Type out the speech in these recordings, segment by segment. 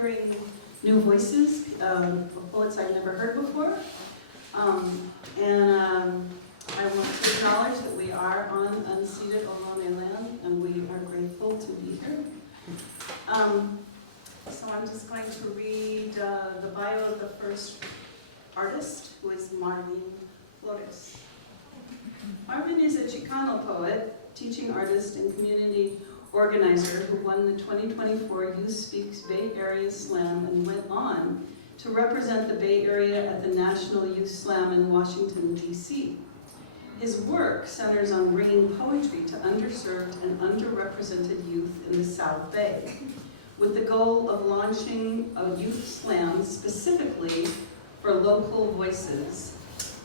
hearing new voices of poets I've never heard before. I want to acknowledge that we are on unceded Ohlone land, and we are grateful to be here. So I'm just going to read the bio of the first artist, who is Marvin Flores. Marvin is a Chicano poet, teaching artist, and community organizer who won the 2024 Youth Speaks Bay Area Slam and went on to represent the Bay Area at the National Youth Slam in Washington, D.C. His work centers on bringing poetry to underserved and underrepresented youth in the South Bay, with the goal of launching a youth slam specifically for local voices.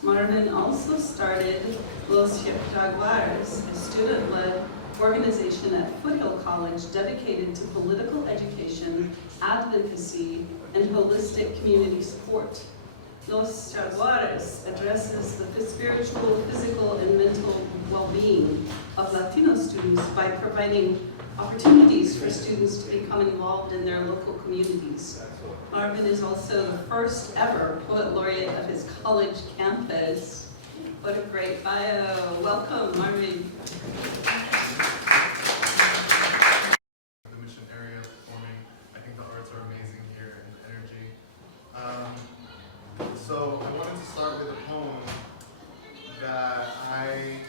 Marvin also started Los Jaguares, a student-led organization at Foothill College dedicated to political education, advocacy, and holistic community support. Los Jaguares addresses the spiritual, physical, and mental well-being of Latino students by providing opportunities for students to become involved in their local communities. Marvin is also the first ever poet laureate of his college campus. What a great bio. Welcome, Marvin. The Mission area performing. I think the arts are amazing here and the energy. So I wanted to start with a poem that I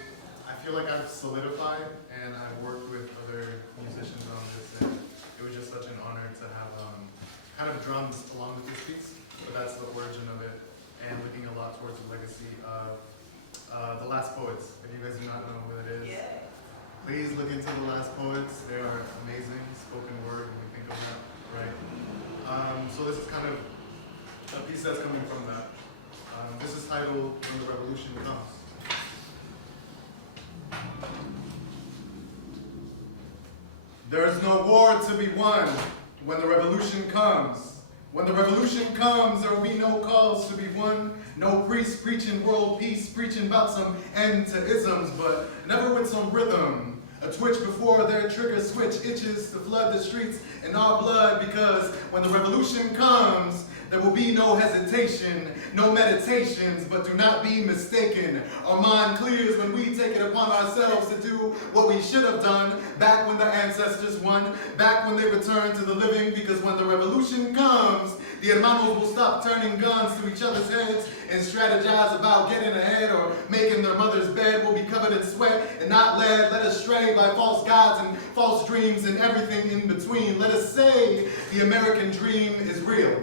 feel like I've solidified, and I've worked with other musicians on this, and it was just such an honor to have kind of drums along with this piece, but that's the origin of it, and looking a lot towards the legacy of The Last Poets. If you guys do not know who it is, please look into The Last Poets. They are amazing, spoken word, when you think of that, right? So this is kind of a piece that's coming from that. This is titled When the Revolution Comes. There's no war to be won when the revolution comes. When the revolution comes, there will be no cause to be won. No priest preaching world peace, preaching about some end to isms, but never with some rhythm. A twitch before their trigger switch itches to flood the streets in our blood, because when the revolution comes, there will be no hesitation, no meditations, but do not be mistaken. Our mind clears when we take it upon ourselves to do what we should have done back when the ancestors won, back when they returned to the living, because when the revolution comes, the hermanos will stop turning guns to each other's heads and strategize about getting ahead or making their mother's bed. Will be covered in sweat and not led astray by false gods and false dreams and everything in between. Let us say the American dream is real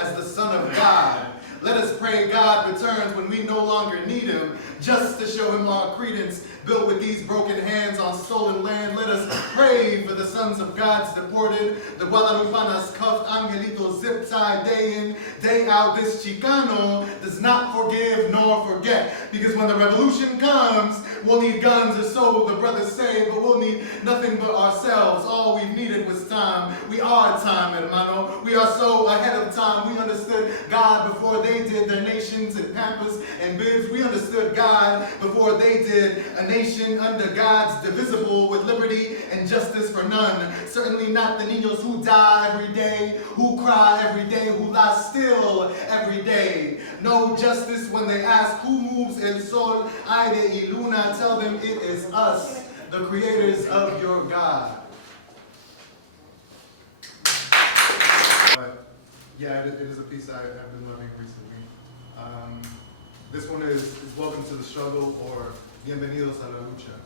as the Son of God. Let us pray God returns when we no longer need him, just to show him our credence, built with these broken hands on stolen land. Let us pray for the sons of God's deported, the Guadalupanas cuffed, angelitos zip-tied day in, day out. This Chicano does not forgive nor forget, because when the revolution comes, we'll need guns, or so the brothers say, but we'll need nothing but ourselves. All we've needed was time. We are time, hermano. We are so ahead of time. We understood God before they did their nations and pampas and bibs. We understood God before they did a nation under God's divisible, with liberty and justice for none. Certainly not the niños who die every day, who cry every day, who lie still every day. No justice when they ask who moves el sol, aire y luna. Tell them it is us, the creators of your God. But yeah, it is a piece I've been loving recently. This one is Welcome to the Struggle, or Bienvenidos a la Lucha.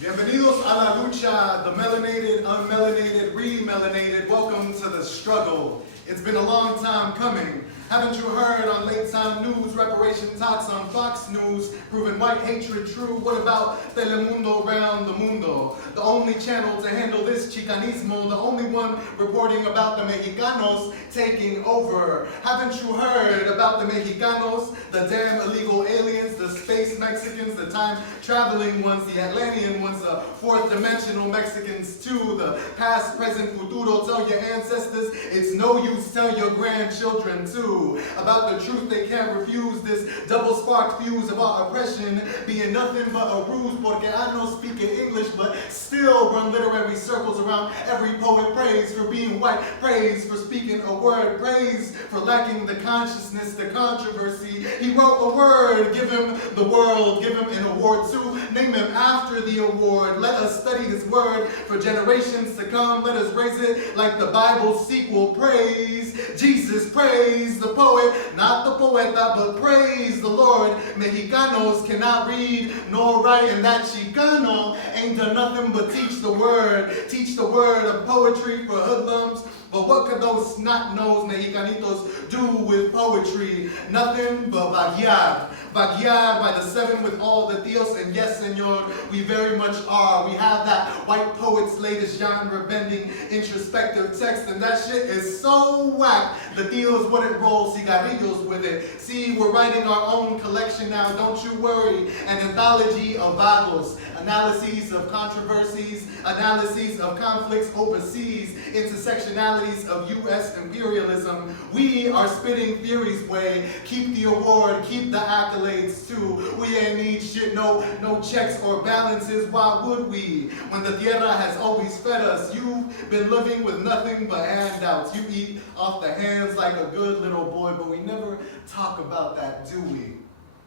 Bienvenidos a la lucha, the melanated, unmelanated, re-melanated. Welcome to the struggle. It's been a long time coming. Haven't you heard on late time news, reparation talks on Fox News, proving white hatred true? What about Telemundo round the mundo? The only channel to handle this Chicanismo, the only one reporting about the Mexicanos taking over. Haven't you heard about the Mexicanos, the damn illegal aliens, the space Mexicans, the time traveling ones, the Atlantean ones, the fourth dimensional Mexicans too, the past, present, futuro? Tell your ancestors it's no use youth, tell your grandchildren too. About the truth they can't refuse, this double-sparked fuse of our oppression being nothing but a ruse, porque I know speaking English, but still run literary circles around every poet. Praise for being white, praise for speaking a word, praise for lacking the consciousness, the controversy. He wrote a word, give him the world, give him an award too, name him after the award. Let us study his word for generations to come. Let us raise it like the Bible's sequel. Praise Jesus, praise the poet, not the poeta, but praise the Lord. Mexicanos cannot read nor write, and that Chicano ain't done nothing but teach the word of poetry for hoodlums. But what could those snot-nosed Mexicanitos do with poetry? Nothing but vaguear. Vaguear by the seven with all the tios, and yes, senor, we very much are. We have that white poet's latest genre-bending introspective text, and that shit is so whack. The tios wouldn't roll cigarrillos with it. See, we're writing our own collection now, don't you worry. An anthology of vagos, analyses of controversies, analyses of conflicts overseas, intersectionalities of U.S. imperialism. We are spitting theories way. Keep the award, keep the accolades too. We ain't need shit, no checks or balances. Why would we? When the tierra has always fed us. You've been living with nothing but handouts. You eat off the hands like a good little boy, but we never talk about that, do we?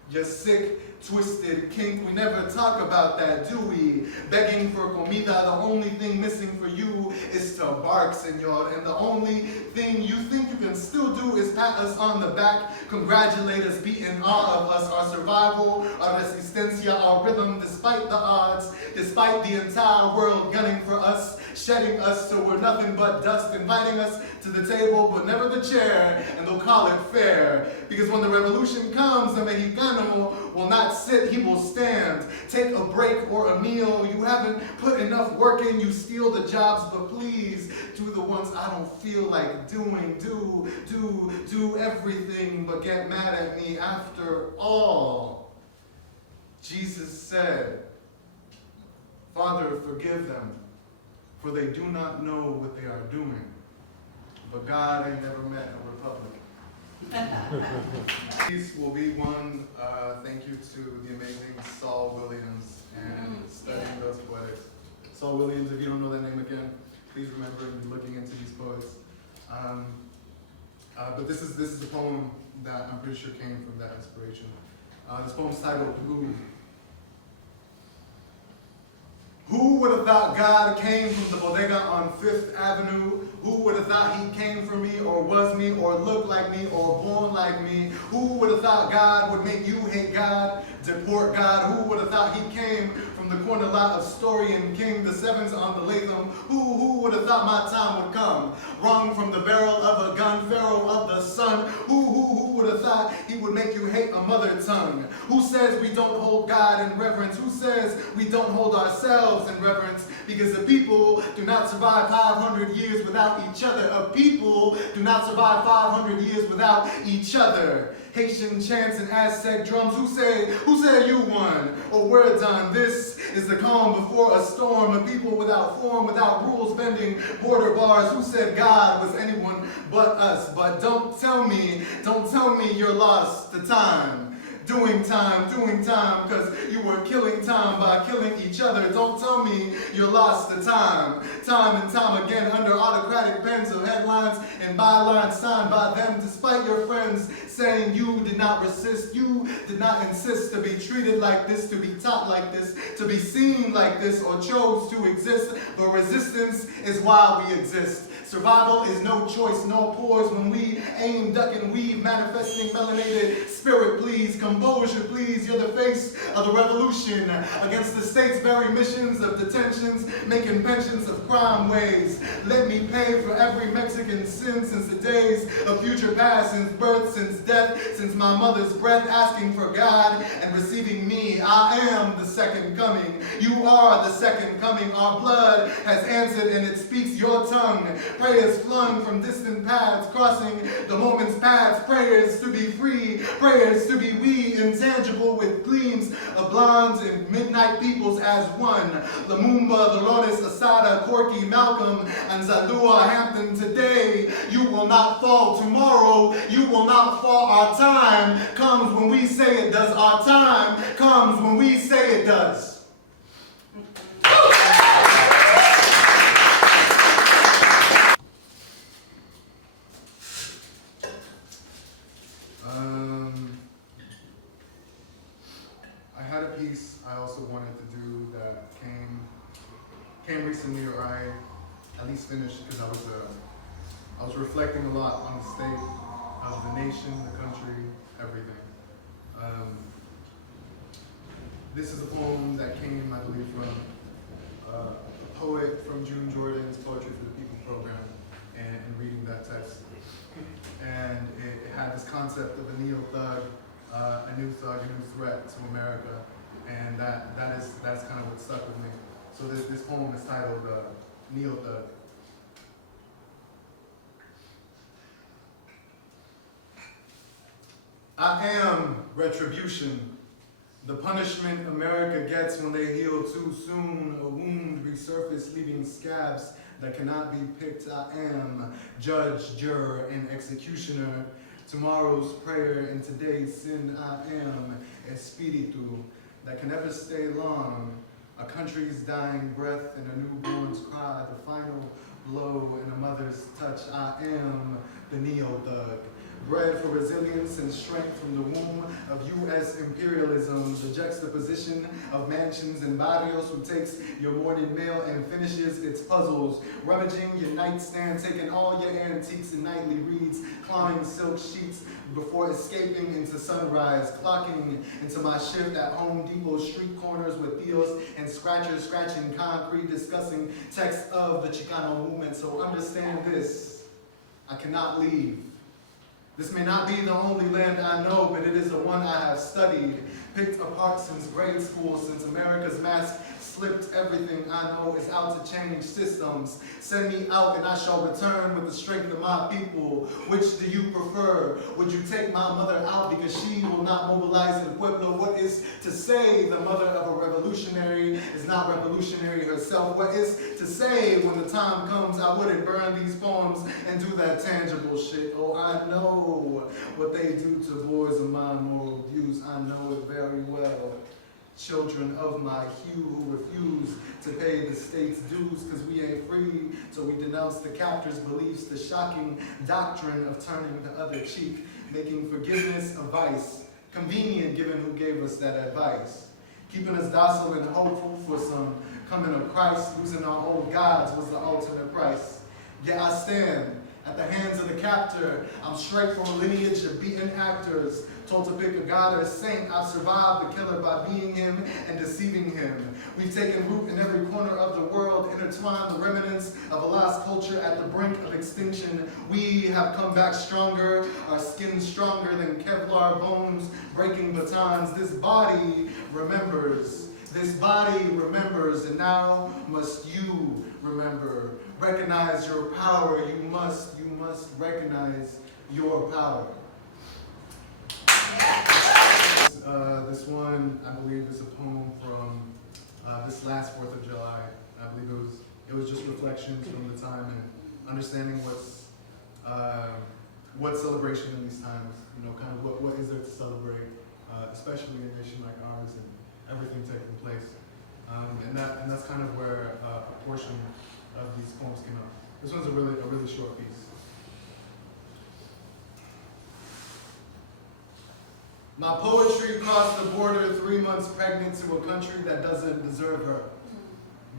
Your sick, twisted kink, we never talk about that, do we? Begging for comida, the only thing missing for you is to bark, senor. And the only thing you think you can still do is pat us on the back, congratulate us, be in awe of us, our survival, our resistencia, our rhythm, despite the odds, despite the entire world gunning for us, shedding us till we're nothing but dust, inviting us to the table, but never the chair, and they'll call it fair. Because when the revolution comes, the Mexicano will not sit, he will stand. Take a break or a meal. You haven't put enough work in, you steal the jobs, but please do the ones I don't feel like doing. Do everything but get mad at me after all. Jesus said, Father, forgive them, for they do not know what they are doing. But God ain't never met a republic. Peace will be one. Thank you to the amazing Saul Williams and studying those poetics. Saul Williams, if you don't know that name again, please remember and be looking into these poets. But this is a poem that I'm pretty sure came from that inspiration. This poem's titled Who. Who would have thought God came from the bodega on 5th Avenue? Who would have thought he came for me or was me or looked like me or born like me? Who would have thought God would make you hate God, deport God? Who would have thought he came from the corner lot of Story and King, the sevens on the Latham? Who would have thought my time would come? Wrung from the barrel of a gun, pharaoh of the sun. Who would have thought he would make you hate a mother tongue? Who says we don't hold God in reverence? Who says we don't hold ourselves in reverence? Because the people do not survive 500 years without each other. A people do not survive 500 years without each other. Haitian chants and Aztec drums. Who said you won? Or we're done. This is the calm before a storm. A people without form, without rules, bending border bars. Who said God was anyone but us? But don't tell me you're lost to time. Doing time, because you were killing time by killing each other. Don't tell me you're lost to time. Time and time again under autocratic pens of headlines and bylines signed by them, despite your friends saying you did not resist, you did not insist to be treated like this, to be taught like this, to be seen like this, or chose to exist. But resistance is why we exist. Survival is no choice, no pause when we aim, duck and weave, manifesting melanated spirit, please. Composure, please. You're the face of the revolution against the state's very missions of detentions, making pensions of crime ways. Let me pay for every Mexican sin since the days of future past, since birth, since death, since my mother's breath, asking for God and receiving me. I am the second coming. You are the second coming. Our blood has answered and it speaks your tongue. Prayers flung from distant paths, crossing the moment's paths. Prayers to be free, prayers to be we, intangible with gleams of blondes and midnight peoples as one. Lumumba, Dolores, Asada, Corky, Malcolm, and Zadua Hampton. Today, you will not fall. Tomorrow, you will not fall. Our time comes when we say it does. Our time comes when we say it does. I had a piece I also wanted to do that came recently, or I at least finished, because I was reflecting a lot on the state of the nation, the country, everything. This is a poem that came, I believe, from a poet from June Jordan's Poetry for the People program, and reading that text. And it had this concept of a neo-thug, a new thug, a new threat to America, and that's kind of what stuck with me. So this poem is titled Neo-Thug. I am retribution, the punishment America gets when they heal too soon. A wound resurface, leaving scabs that cannot be picked. I am judge, juror, and executioner. Tomorrow's prayer and today's sin. I am espiritu that can never stay long. A country's dying breath and a newborn's cry. The final blow and a mother's touch. I am the neo-thug. Bred for resilience and strength from the womb of U.S. imperialism, the juxtaposition of mansions and barrios who takes your morning mail and finishes its puzzles, rummaging your nightstand, taking all your antiques and nightly reads, climbing silk sheets before escaping into sunrise, clocking into my shift at Home Depot street corners with Theos and scratchers scratching concrete, discussing texts of the Chicano movement. So understand this, I cannot leave. This may not be the only land I know, but it is the one I have studied, picked apart since grade school, since America's mask slipped. Everything I know is out to change systems. Send me out and I shall return with the strength of my people. Which do you prefer? Would you take my mother out because she will not mobilize El Pueblo? What is to say the mother of a revolutionary is not revolutionary herself? What is to say when the time comes I wouldn't burn these poems and do that tangible shit? Oh, I know what they do to boys of my moral views. I know it very well. Children of my hue who refuse to pay the state's dues because we ain't free, so we denounce the captor's beliefs, the shocking doctrine of turning the other cheek, making forgiveness a vice, convenient given who gave us that advice, keeping us docile and hopeful for some coming of Christ, losing our old gods was the ultimate price. Yet I stand at the hands of the captor. I'm straight from a lineage of beaten actors, told to pick a god or a saint. I've survived the killer by being him and deceiving him. We've taken root in every corner of the world, intertwined the remnants of a lost culture at the brink of extinction. We have come back stronger, our skin stronger than Kevlar bones, breaking batons. This body remembers. This body remembers, and now must you remember. Recognize your power. You must recognize your power. This one, I believe, is a poem from this last 4th of July. I believe it was just reflections from the time and understanding what's celebration in these times. You know, kind of what is there to celebrate, especially in a nation like ours and everything taking place. And that's kind of where a portion of these poems came out. This one's a really short piece. My poetry crossed the border 3 months pregnant to a country that doesn't deserve her.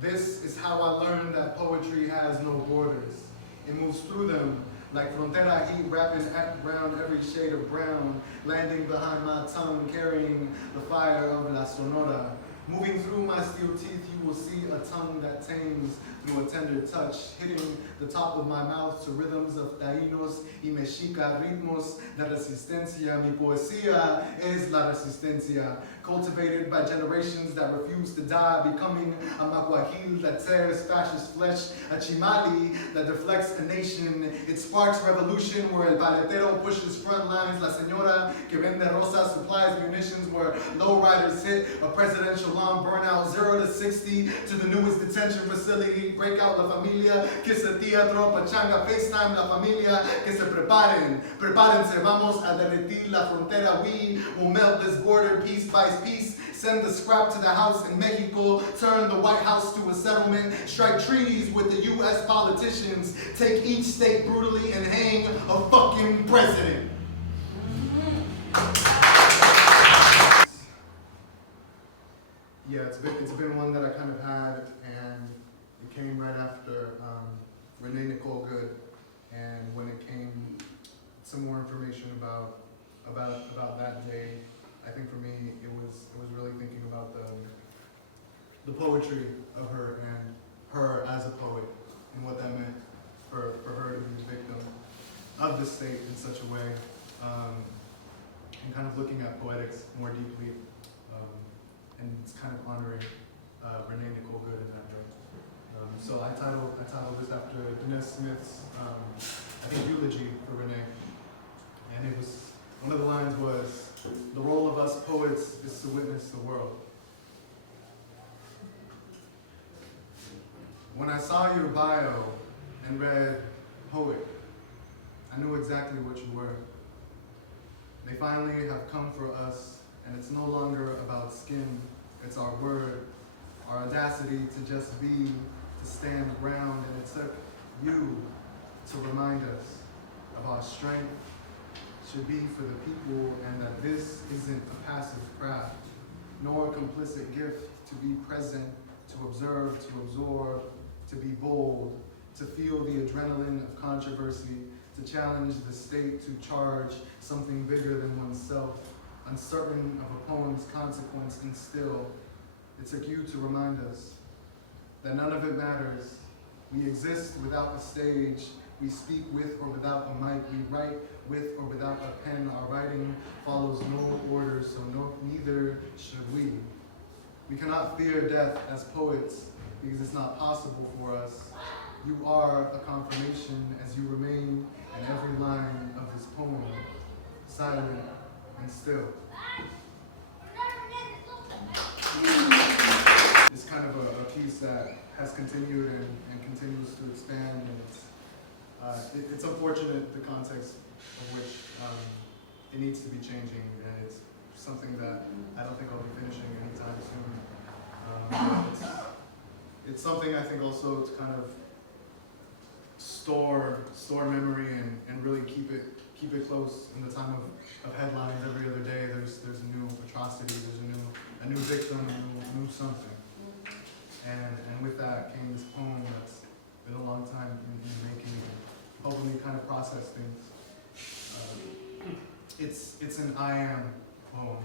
This is how I learned that poetry has no borders. It moves through them like frontera heat, wrapping around every shade of brown, landing behind my tongue, carrying the fire of La Sonora. Moving through my steel teeth, you will see a tongue that tames through a tender touch, hitting the top of my mouth to rhythms of taínos y mexica ritmos de resistencia. Mi poesía es la resistencia, cultivated by generations that refuse to die, becoming a maguajil that tears fascist flesh, a chimali that deflects a nation. It sparks revolution where el paletero pushes front lines, la señora que vende rosas supplies munitions where lowriders hit a presidential lawn burnout, 0 to 60 to the newest detention facility, break out la familia, que se teatro, pachanga, FaceTime la familia, que se prepárense, vamos a derretir la frontera, we will melt this border piece by piece, send the scrap to the house in Mexico, turn the White House to a settlement, strike treaties with the US politicians, take each state brutally and hang a fucking president. Yeah, it's been one that I kind of had, and it came right after Renee Nicole Good, and when it came some more information about that day, I think for me it was really thinking about the poetry of her and her as a poet and what that meant for her to be the victim of the state in such a way, and kind of looking at poetics more deeply, and it's kind of honoring Renee Nicole Good in that way. So I titled this after Inez Smith's I think eulogy for Renee, and it was one of the lines was, "The role of us poets is to witness the world." When I saw your bio and read poet, I knew exactly what you were. They finally have come for us, and it's no longer about skin, it's our word, our audacity to just be, to stand ground, and it took you to remind us of our strength should be for the people, and that this isn't a passive craft, nor a complicit gift to be present, to observe, to absorb, to be bold, to feel the adrenaline of controversy, to challenge the state, to charge something bigger than oneself, uncertain of a poem's consequence, and still, it took you to remind us that none of it matters. We exist without a stage. We speak with or without a mic. We write with or without a pen. Our writing follows no order, so neither should we. We cannot fear death as poets because it's not possible for us. You are a confirmation as you remain in every line of this poem, silent and still. It's kind of a piece that has continued and continues to expand, and it's unfortunate the context of which it needs to be changing, and it's something that I don't think I'll be finishing anytime soon. It's something I think also to kind of store memory and really keep it close in the time of headlines. Every other day there's a new atrocity, there's a new victim, a new something. And with that came this poem that's been a long time in the making, and helping me kind of process things. It's an I am poem.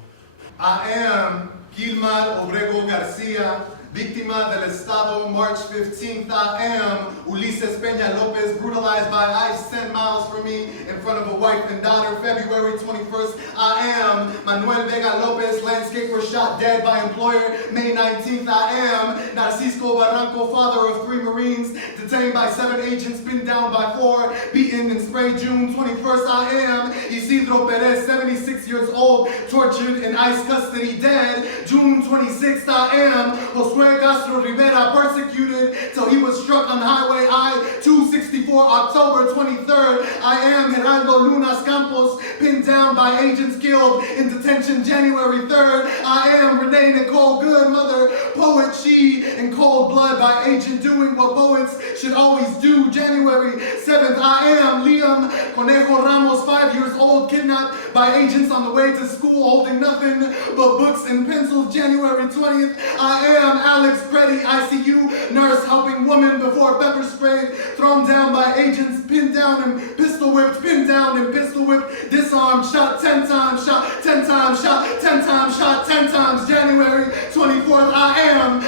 I am Gilmar Obrego Garcia, víctima del Estado, March 15th. I am Ulises Peña Lopez, brutalized by ICE 10 miles from me in front of a wife and daughter, February 21st. I am Manuel Vega Lopez, landscaper shot dead by employer, May 19th. I am Narcisco Barranco, father of 3 Marines, detained by 7 agents, pinned down by 4, beaten and sprayed June 21st. I am Isidro Perez, 76 years old, tortured in ICE custody, dead June 26th. I am Josue Castro Rivera, persecuted till he was struck on Highway I-264, October 23rd. I am Geraldo Lunas Campos, pinned down by agents, killed in detention January 3rd. I am Renee Nicole Good, mother, poet, she in cold blood by agent, doing what poets should always do. January 7th. I am Liam Conejo Ramos, 5 years old, kidnapped by agents on the way to school, holding nothing but books and pencils. January 20th. I am Alex Preddy, ICU nurse, helping woman before pepper spray, thrown down by agents, pinned down and pistol whipped, pinned down and pistol whipped, disarmed, shot 10 times, shot 10 times, shot 10 times, shot 10 times. January 24th. I am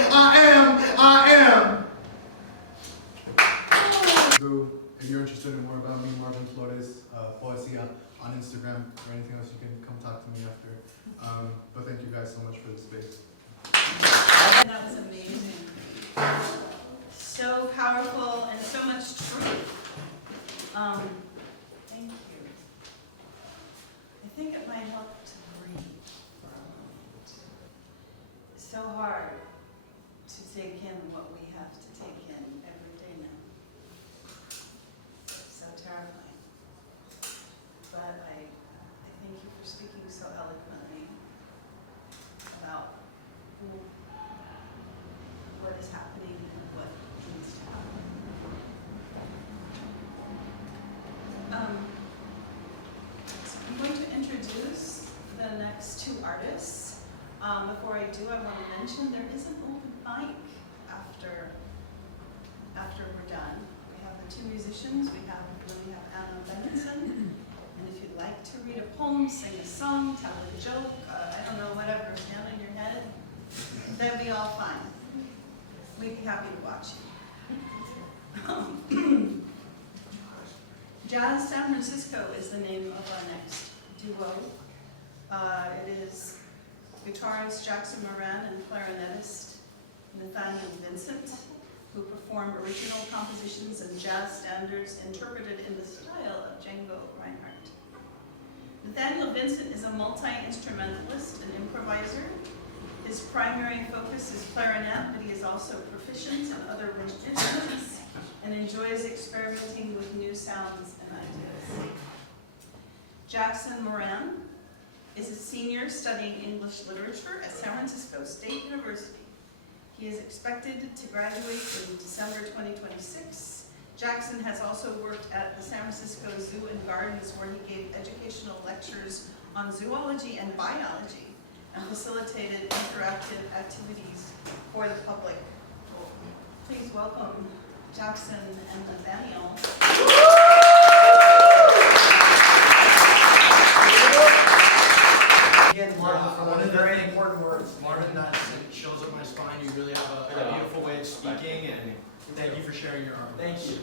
Zoo. If you're interested in more about me, Marvin Flores, Poesia on Instagram, or anything else, you can come talk to me after. But thank you guys so much for the space. That was amazing. So powerful and so much truth. Thank you. I think it might help to breathe for a moment. It's so hard to take in what we have to take in every day now. So terrifying. But I thank you for speaking so eloquently about what is happening and what needs to happen. So I'm going to introduce the next two artists. Before I do, I want to mention there is an open mic after we're done. We have the two musicians. We have Anna Benenson. And if you'd like to read a poem, sing a song, tell a joke, I don't know, whatever, stand on your head, that'd be all fine. We'd be happy to watch you. Jazz San Francisco is the name of our next duo. It is guitarist Jackson Moran and clarinetist Nathaniel Vincent, who perform original compositions and jazz standards interpreted in the style of Django Reinhardt. Nathaniel Vincent is a multi-instrumentalist and improviser. His primary focus is clarinet, but he is also proficient in other instruments and enjoys experimenting with new sounds and ideas. Jackson Moran is a senior studying English literature at San Francisco State University. He is expected to graduate in December 2026. Jackson has also worked at the San Francisco Zoo and Gardens, where he gave educational lectures on zoology and biology and facilitated interactive activities for the public. Please welcome Jackson and Nathaniel. Again, Marvin, for one of the very important words, Marvin, that shows up my spine. You really have a beautiful way of speaking, and thank you for sharing your art. Thank you.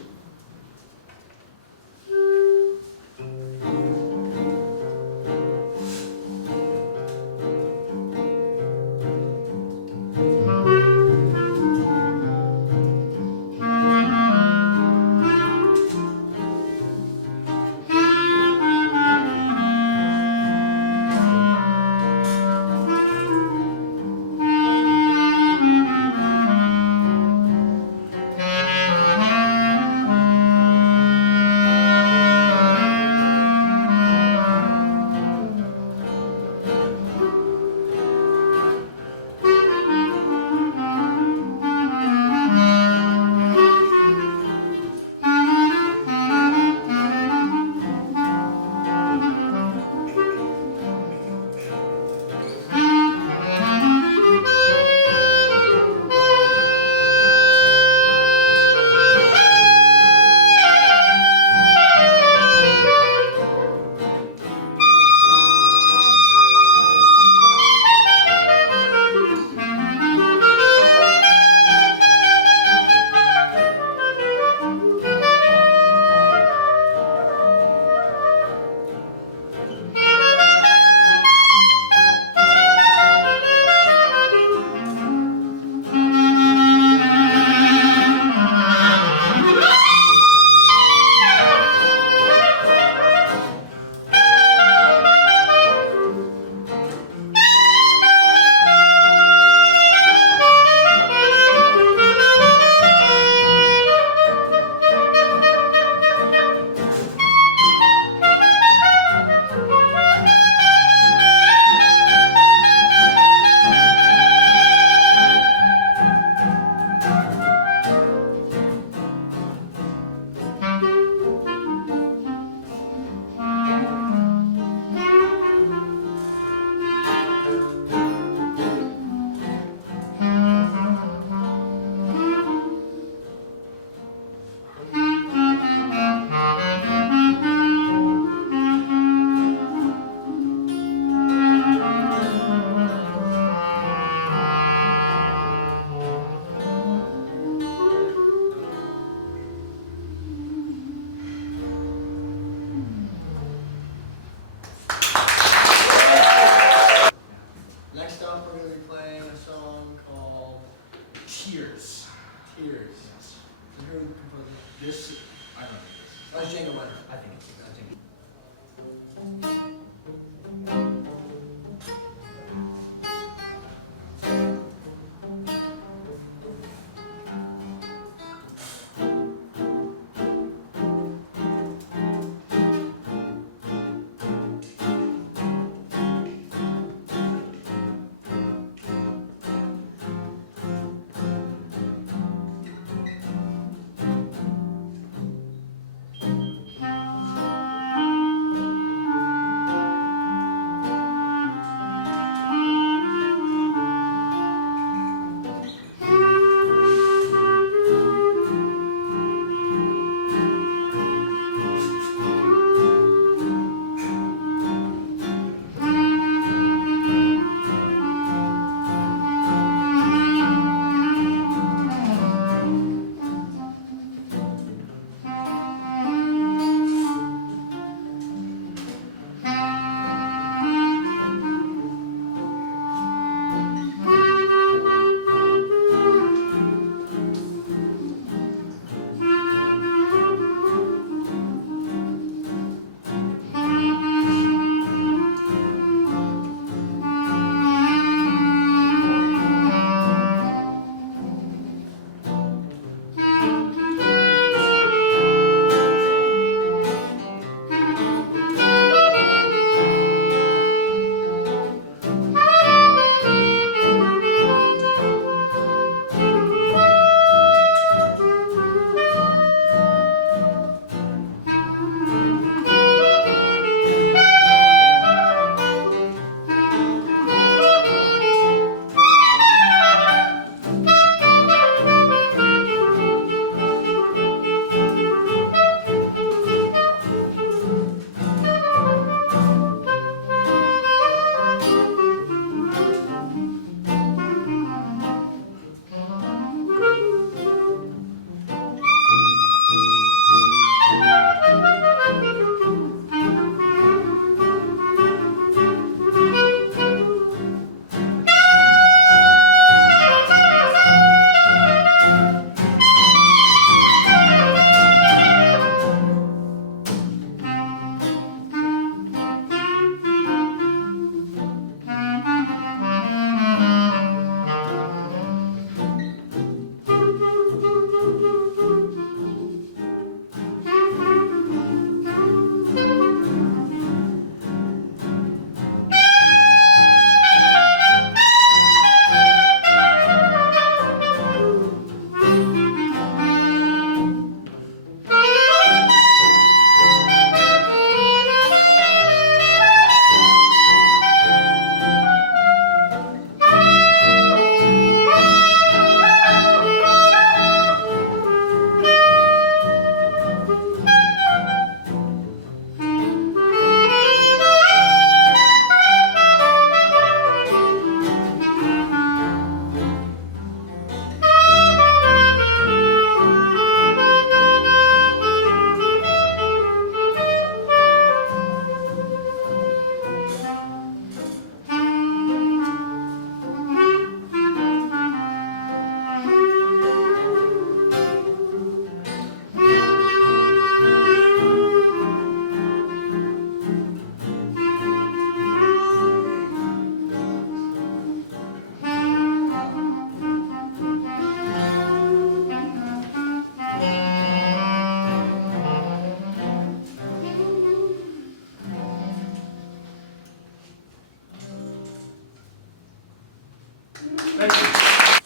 That's Django Reinhardt. I think it's Django.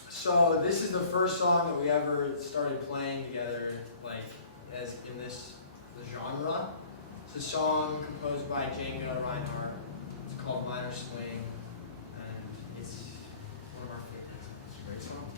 So this is the first song that we ever started playing together, like as in this genre. It's a song composed by Django Reinhardt. It's called Minor Swing, and it's one of our favorites. It's a great song.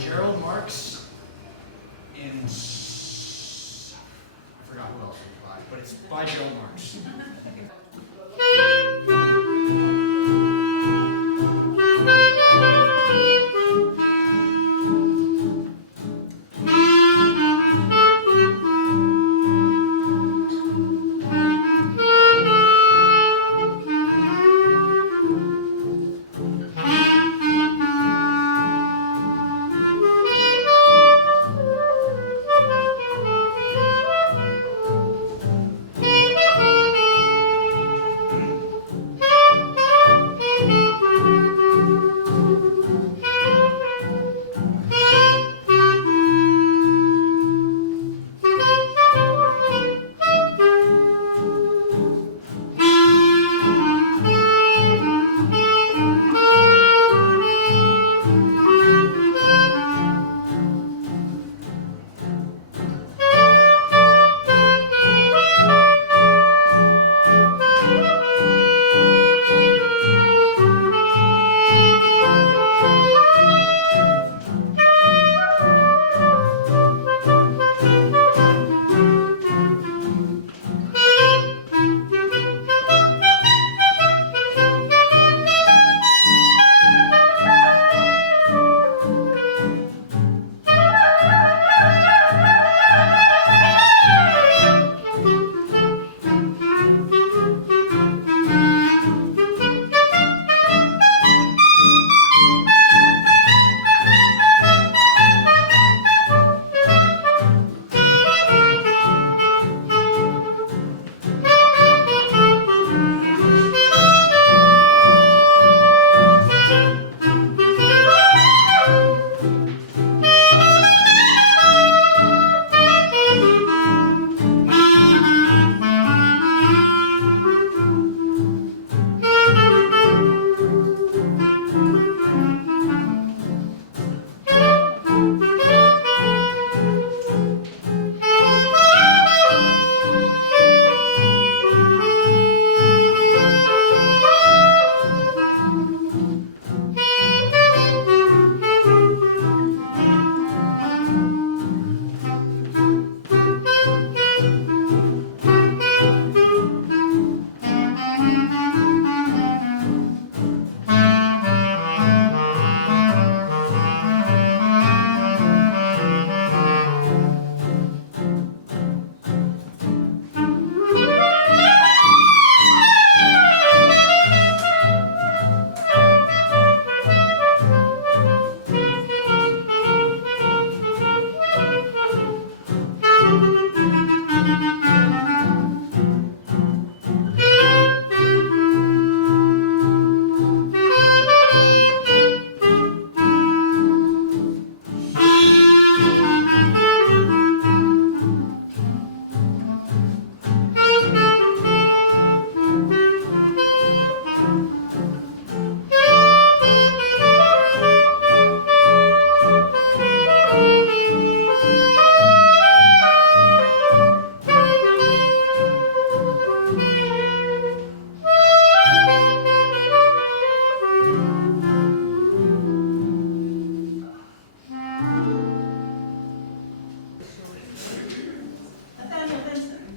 Gerald Marx and I forgot who else it's by, but it's by Gerald Marx.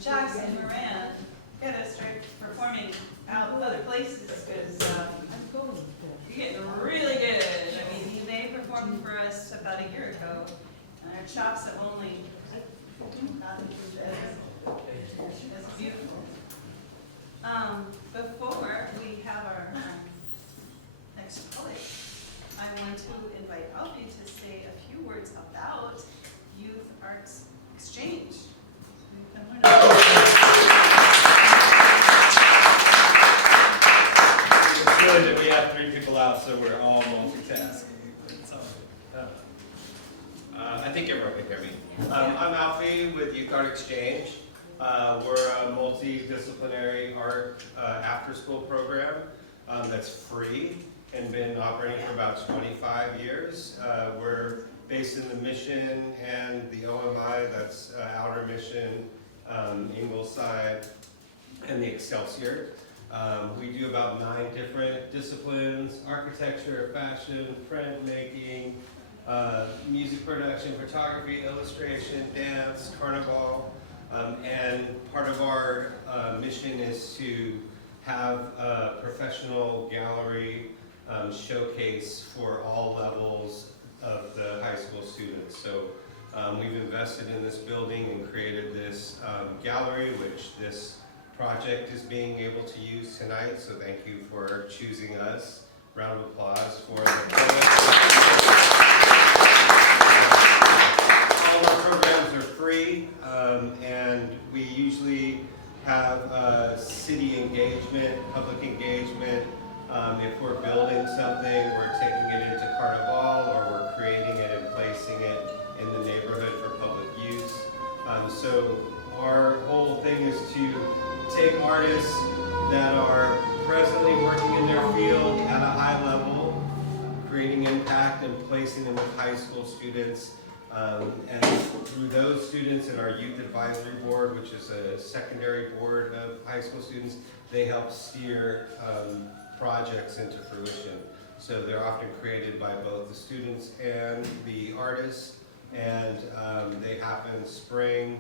Jackson, Moran, gotta start performing out other places, because you're getting really good. I mean, they performed for us about a year ago, and our chops have only gotten better. That's beautiful. Before we have our next poet, I want to invite Alfie to say a few words about Youth Arts Exchange. It's good that we have 3 people out, so we're all multitasking. So, I think everyone can hear me. I'm Alfie with Youth Art Exchange. We're a multidisciplinary art after-school program that's free and been operating for about 25 years. We're based in the Mission and the OMI, that's Outer Mission, Ingleside, and the Excelsior. We do about 9 different disciplines: architecture, fashion, printmaking, music production, photography, illustration, dance, carnival. And part of our mission is to have a professional gallery showcase for all levels of the high school students. So we've invested in this building and created this gallery, which this project is being able to use tonight. So thank you for choosing us. Round of applause for the all of our programs are free, and we usually have city engagement, public engagement. If we're building something, we're taking it into Carnival, or we're creating it and placing it in the neighborhood for public use. So our whole thing is to take artists that are presently working in their field at a high level, creating impact and placing them with high school students. And through those students and our youth advisory board, which is a secondary board of high school students, they help steer projects into fruition. So they're often created by both the students and the artists, and they happen spring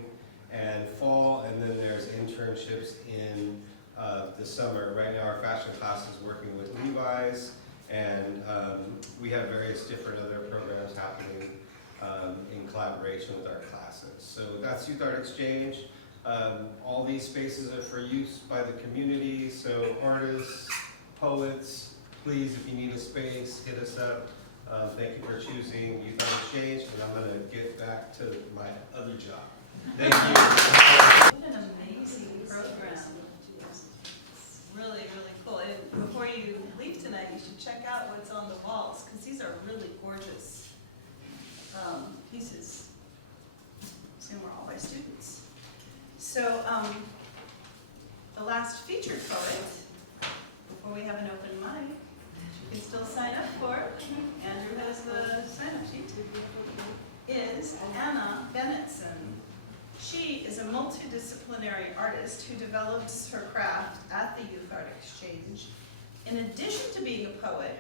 and fall, and then there's internships in the summer. Right now our fashion class is working with Levi's, and we have various different other programs happening in collaboration with our classes. So that's Youth Art Exchange. All these spaces are for use by the community, so artists, poets, please, if you need a space, hit us up. Thank you for choosing Youth Art Exchange, and I'm going to get back to my other job. Thank you. What an amazing program. Really, really cool. And before you leave tonight, you should check out what's on the walls, because these are really gorgeous pieces. Assume we're all by students. So the last featured poet, before we have an open mic, you can still sign up for. Andrew has the sign-up sheet. Is Anna Bennetson. She is a multidisciplinary artist who develops her craft at the Youth Art Exchange. In addition to being a poet,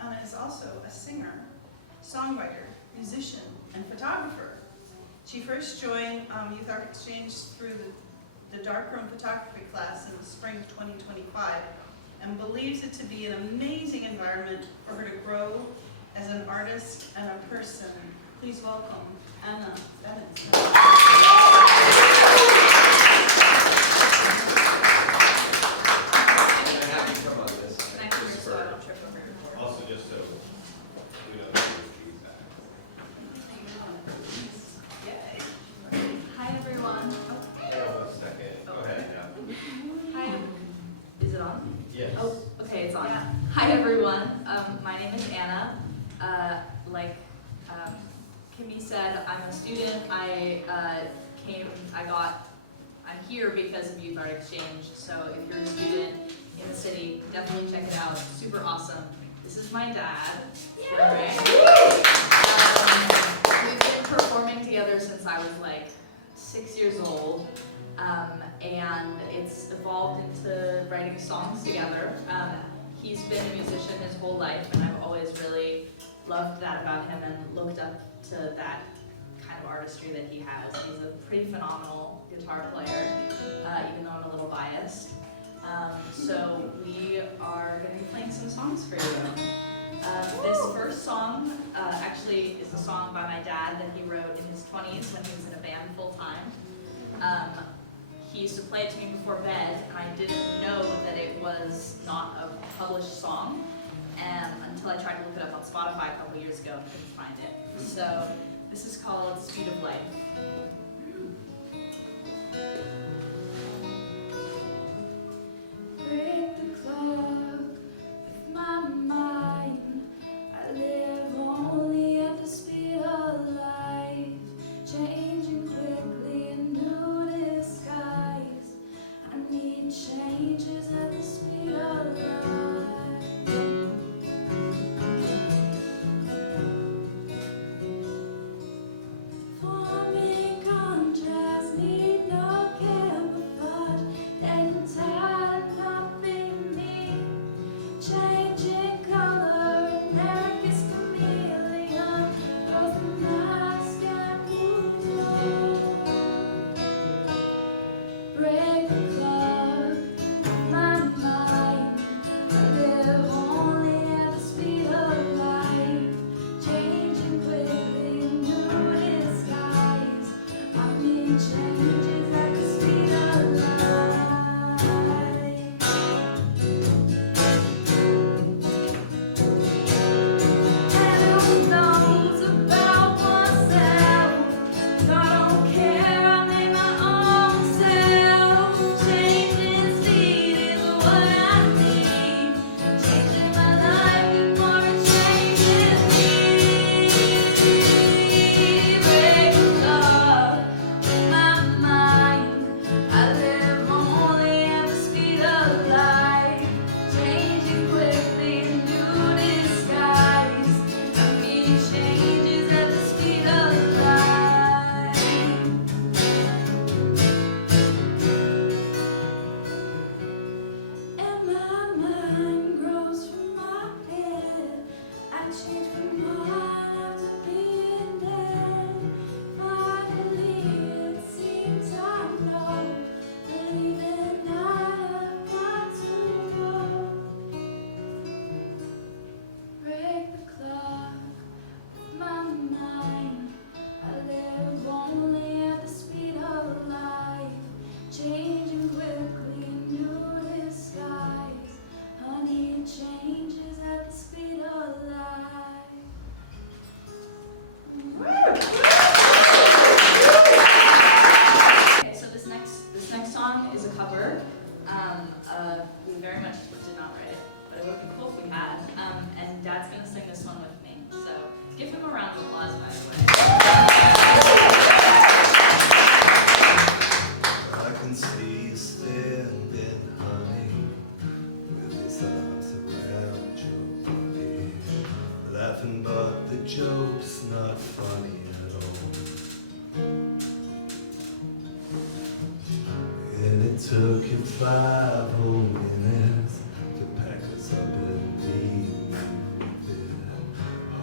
Anna is also a singer, songwriter, musician, and photographer. She first joined Youth Art Exchange through the darkroom photography class in the spring of 2025, and believes it to be an amazing environment for her to grow as an artist and a person. Please welcome Anna Bennetson. Also, just so we know that Hi everyone. One second. Go ahead now. Hi. Is it on? Yes. Oh, okay, it's on. Yeah. Hi everyone. My name is Anna. Like Kimmy said, I'm a student. I'm here because of Youth Art Exchange. So if you're a student in the city, definitely check it out. Super awesome. This is my dad. Right? We've been performing together since I was like 6 years old, and it's evolved into writing songs together. He's been a musician his whole life, and I've always really loved that about him and looked up to that kind of artistry that he has. He's a pretty phenomenal guitar player, even though I'm a little biased. So we are going to be playing some songs for you. This first song actually is a song by my dad that he wrote in his 20s when he was in a band full time. He used to play it to me before bed, and I didn't know that it was not a published song until I tried to look it up on Spotify a couple years ago and couldn't find it. So this is called Speed of Light. Break the clock with my mind. I live only at the speed of light, changing quickly in new disguise. I need changes at the speed of light. Forming contrast, need no care. took you 5 whole minutes to pack us up and leave.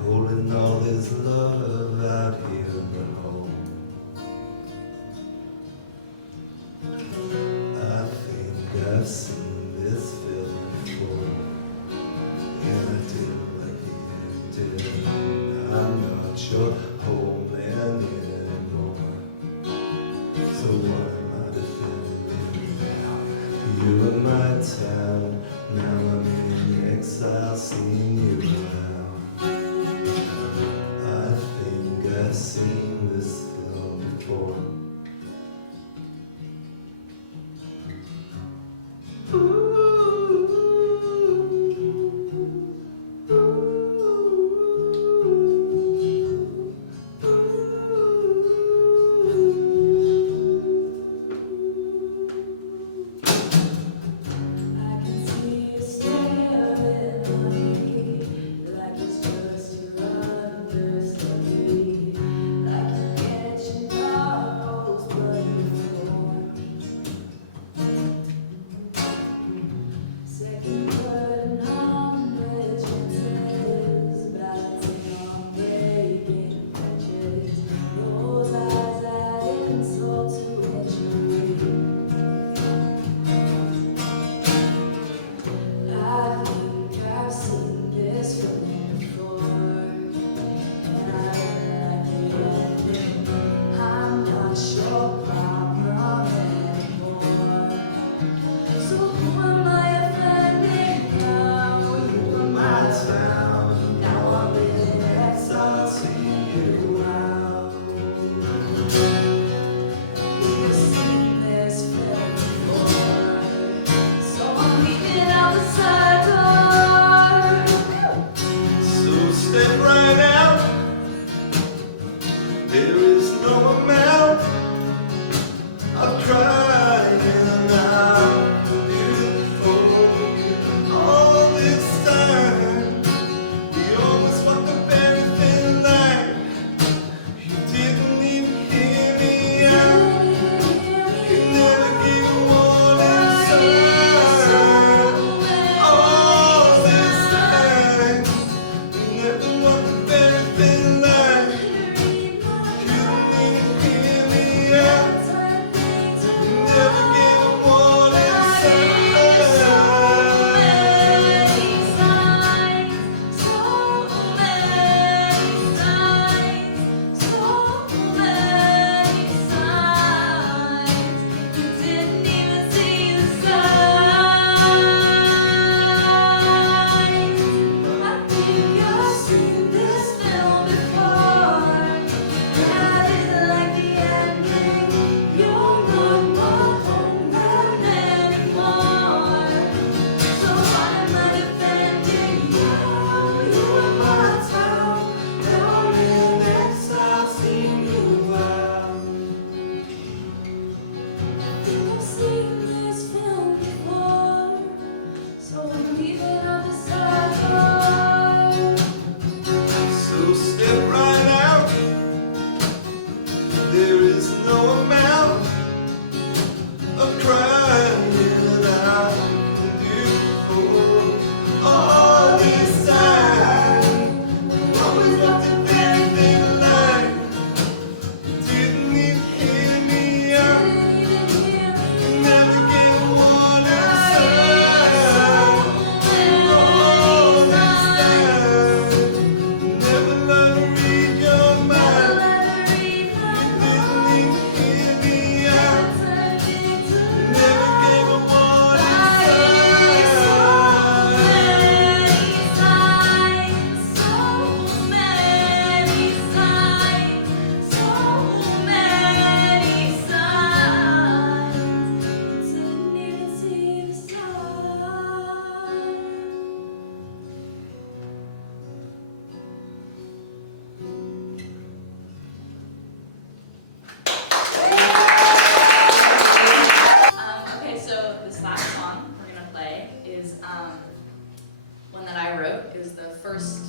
Holding all this love out here in the hall. I think I've seen this film before, and I did like the ending. I'm not your whole man anymore. So what am I defending now? You were my town, now I'm in exile, seeing you around. I think I've seen this film before. I can see you staring at me like it's just your understudy, like you're catching bubbles but you're second word and 100 chances, balancing on breaking edges. Those eyes add insult to injury. I think I've seen this film before, and I like the ending. I'm not your problem anymore. So who am I offending now? You are my town. Now I'm in exile, seeing you out. We've seen this film before, so I'm leaving out the side door. So step right out. There is no amount of crying out for all this time. We almost walked up everything like you didn't even hear me out. You never gave a warning sign. All this time, you never walked up everything like you didn't even hear me out. You never gave a warning sign. So step right out. There is no amount of crying I can do for all this time. Always walked in everything like you didn't even hear me out. You never gave a warning sign. All this time, never learned to read your mind. You didn't even hear me out. Never gave a warning Okay, so this last song we're gonna play is one that I wrote. It was the first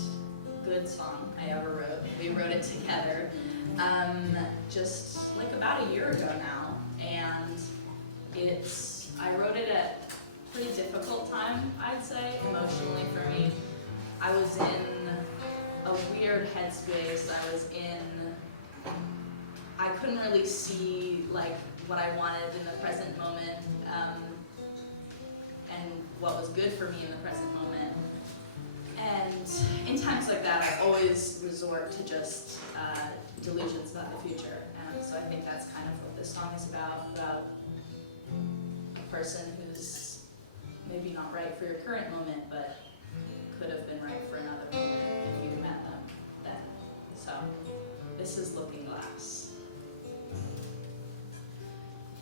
good song I ever wrote. We wrote it together just like about a year ago now, and it's I wrote it at a pretty difficult time, I'd say, emotionally for me. I was in a weird headspace. I couldn't really see like what I wanted in the present moment, and what was good for me in the present moment. And in times like that, I always resort to just delusions about the future. So I think that's kind of what this song is about a person who's maybe not right for your current moment, but could have been right for another moment if you met them then. So this is Looking Glass.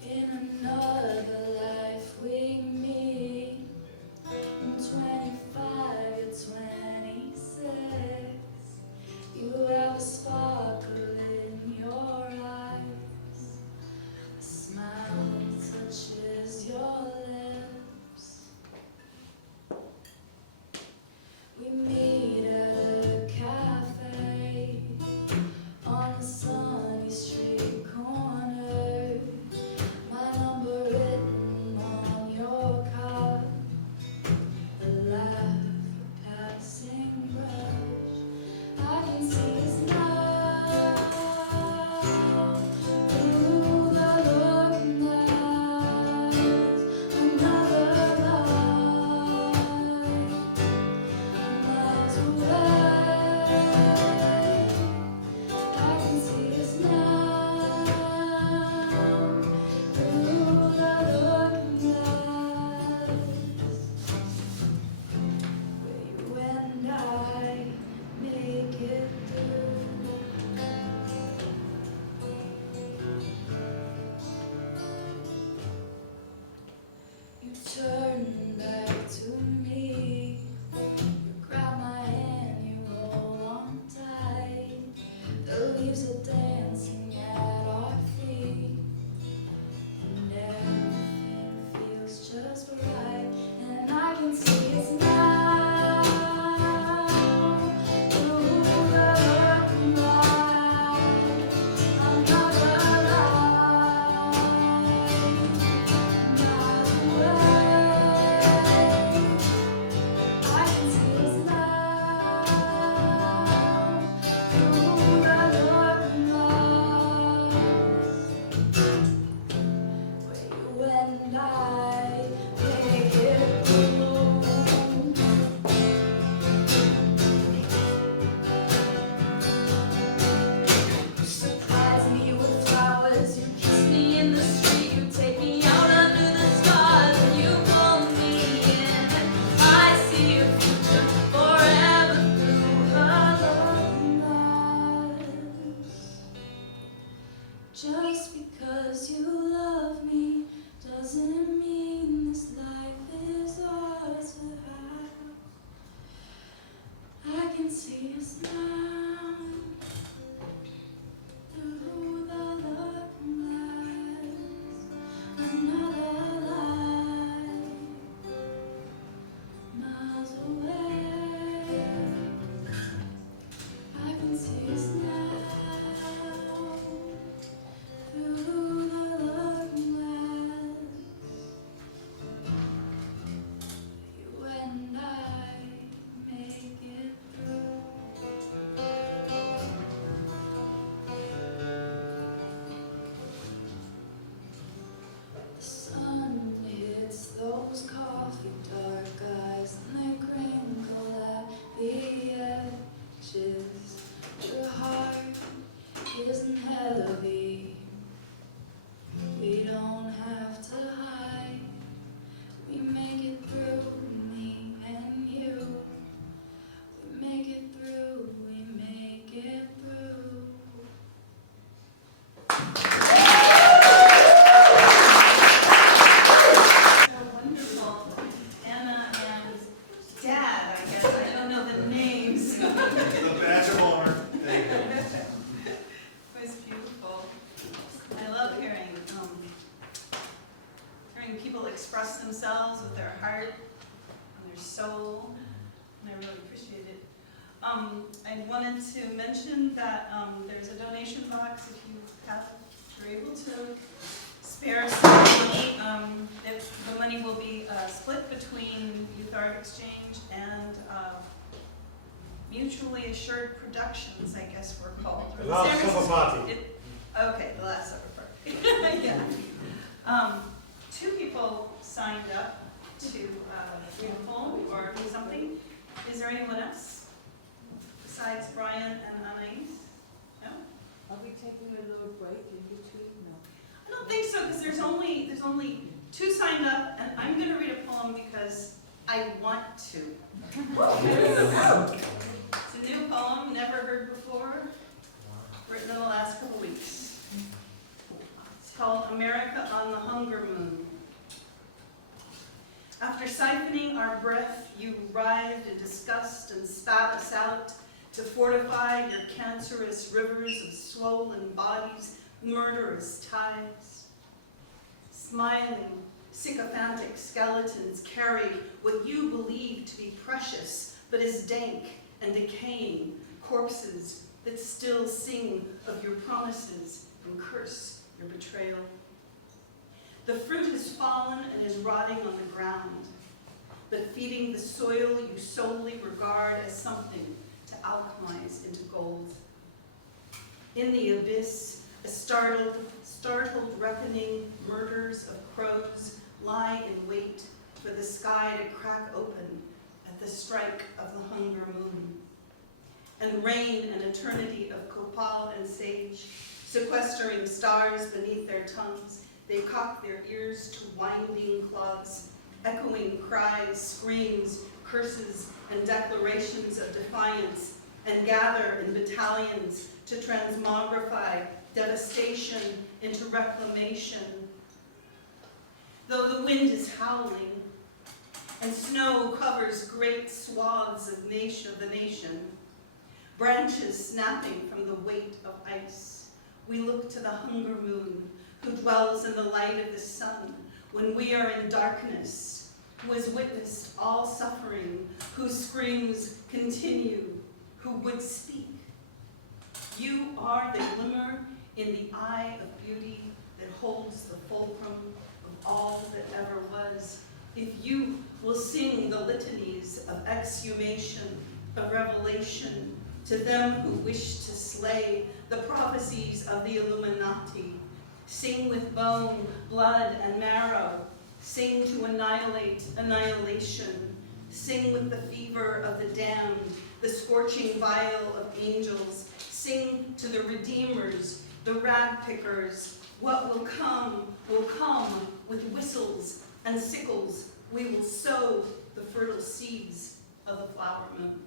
In another life we meet. I'm 25, you're 26. You have a sparkle in your eyes. A smile touches your lips. We meet at a cafe on a sunny street corner. My number written on your card. A laugh, a passing brush. I can see his smile through the looking glass. Another life, miles away. I can see his smile through the looking glass. Where you and I make it through. You turn back to me. You grab my hand, you hold on tight. The leaves are dancing at our feet, and everything feels just right. And I can see it now through the looking glass. Another life, miles away. I can see it now through the looking glass. Where you and I make it through. You surprise me with flowers, you kiss me in the street, you take me out under the stars, and you pull me in. I see a future forever through her looking glass. Just because you love me doesn't mean this life is ours to have. I can see a smile through the looking glass. Another life, miles away. I can see a smile through the looking glass. You and I make it through. The sun hits those coffee dark eyes, and they crinkle at the edges. Your heart isn't heavy. We don't have to hide. We make it through, me and you. We make it through, we make it through. So wonderful. Anna and Dad, I guess, I don't know the names. The badge of honor. Thank you. It was beautiful. I love hearing people express themselves with their heart and their soul, and I really appreciate it. I wanted to mention that there's a donation box if you're able to spare some money. The money will be split between Youth Art Exchange and Mutually Assured Productions, I guess we're called. The Last San Supper Party. Okay, the Last Supper Party. Yeah. 2 people signed up to read a poem or something. Is there anyone else besides Brian and Anais? No? Are we taking a little break in between? No. I don't think so, because there's only 2 signed up, and I'm going to read a poem because I want to. It's a new poem, never heard before, written in the last couple weeks. It's called America on the Hunger Moon. After siphoning our breath, you writhed in disgust and spat us out to fortify your cancerous rivers of swollen bodies, murderous ties. Smiling, sycophantic skeletons carry what you believe to be precious, but is dank and decaying, corpses that still sing of your promises and curse your betrayal. The fruit has fallen and is rotting on the ground, but feeding the soil you solely regard as something to alchemize into gold. In the abyss, a startled reckoning, murders of crows lie in wait for the sky to crack open at the strike of the hunger moon. And rain an eternity of copal and sage, sequestering stars beneath their tongues, they cock their ears to winding clogs, echoing cries, screams, curses, and declarations of defiance, and gather in battalions to transmogrify devastation into reclamation. Though the wind is howling, and snow covers great swaths of the nation, branches snapping from the weight of ice, we look to the hunger moon, who dwells in the light of the sun, when we are in darkness, who has witnessed all suffering, whose screams continue, who would speak. You are the glimmer in the eye of beauty that holds the fulcrum of all that ever was. If you will sing the litanies of exhumation, of revelation, to them who wish to slay the prophecies of the Illuminati, sing with bone, blood, and marrow. Sing to annihilate annihilation. Sing with the fever of the damned, the scorching vial of angels. Sing to the redeemers, the rag pickers. What will come with whistles and sickles. We will sow the fertile seeds of the flower moon.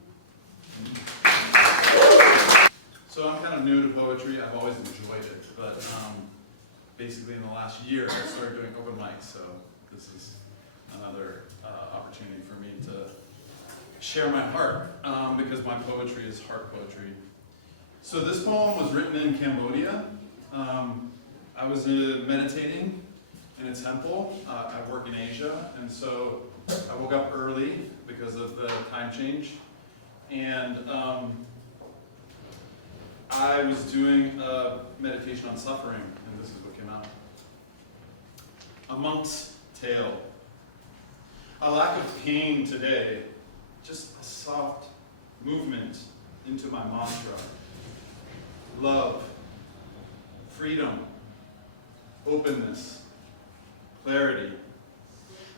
So I'm kind of new to poetry. I've always enjoyed it, but basically in the last year I started doing open mics, so this is another opportunity for me to share my heart, because my poetry is heart poetry. So this poem was written in Cambodia. I was meditating in a temple. I work in Asia, and so I woke up early because of the time change, and I was doing a meditation on suffering, and this is what came out. A monk's tale. A lack of pain today, just a soft movement into my mantra. Love, freedom, openness, clarity.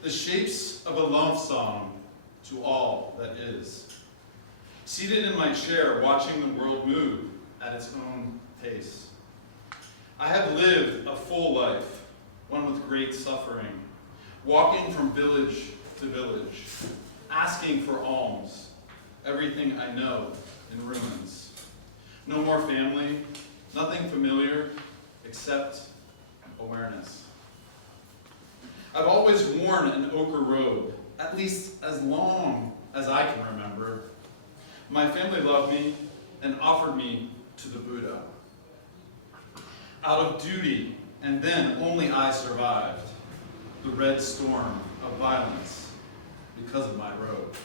The shapes of a love song to all that is. Seated in my chair, watching the world move at its own pace. I have lived a full life, one with great suffering, walking from village to village, asking for alms, everything I know in ruins. No more family, nothing familiar except awareness. I've always worn an ochre robe, at least as long as I can remember. My family loved me and offered me to the Buddha. Out of duty, and then only I survived the red storm of violence because of my robe.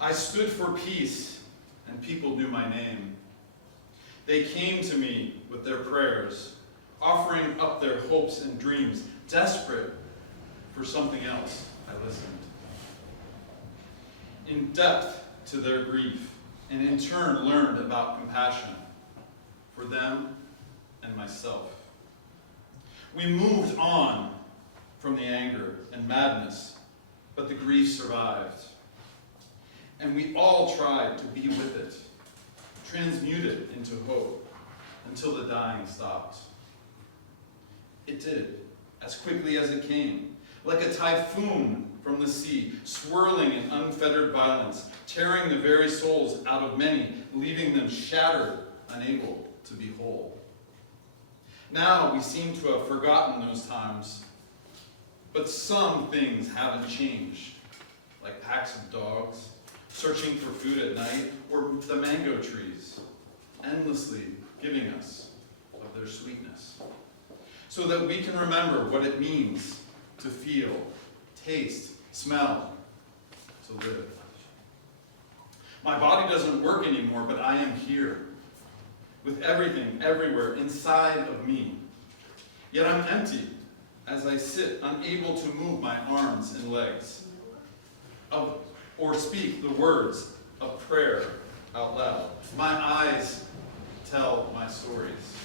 I stood for peace, and people knew my name. They came to me with their prayers, offering up their hopes and dreams, desperate for something else. I listened. In depth to their grief, and in turn learned about compassion for them and myself. We moved on from the anger and madness, but the grief survived. And we all tried to be with it, transmute it into hope, until the dying stopped. It did, as quickly as it came, like a typhoon from the sea, swirling in unfettered violence, tearing the very souls out of many, leaving them shattered, unable to be whole. Now we seem to have forgotten those times, but some things haven't changed, like packs of dogs, searching for food at night, or the mango trees, endlessly giving us of their sweetness, so that we can remember what it means to feel, taste, smell, to live. My body doesn't work anymore, but I am here, with everything, everywhere, inside of me. Yet I'm empty as I sit, unable to move my arms and legs, or speak the words of prayer out loud. My eyes tell my stories.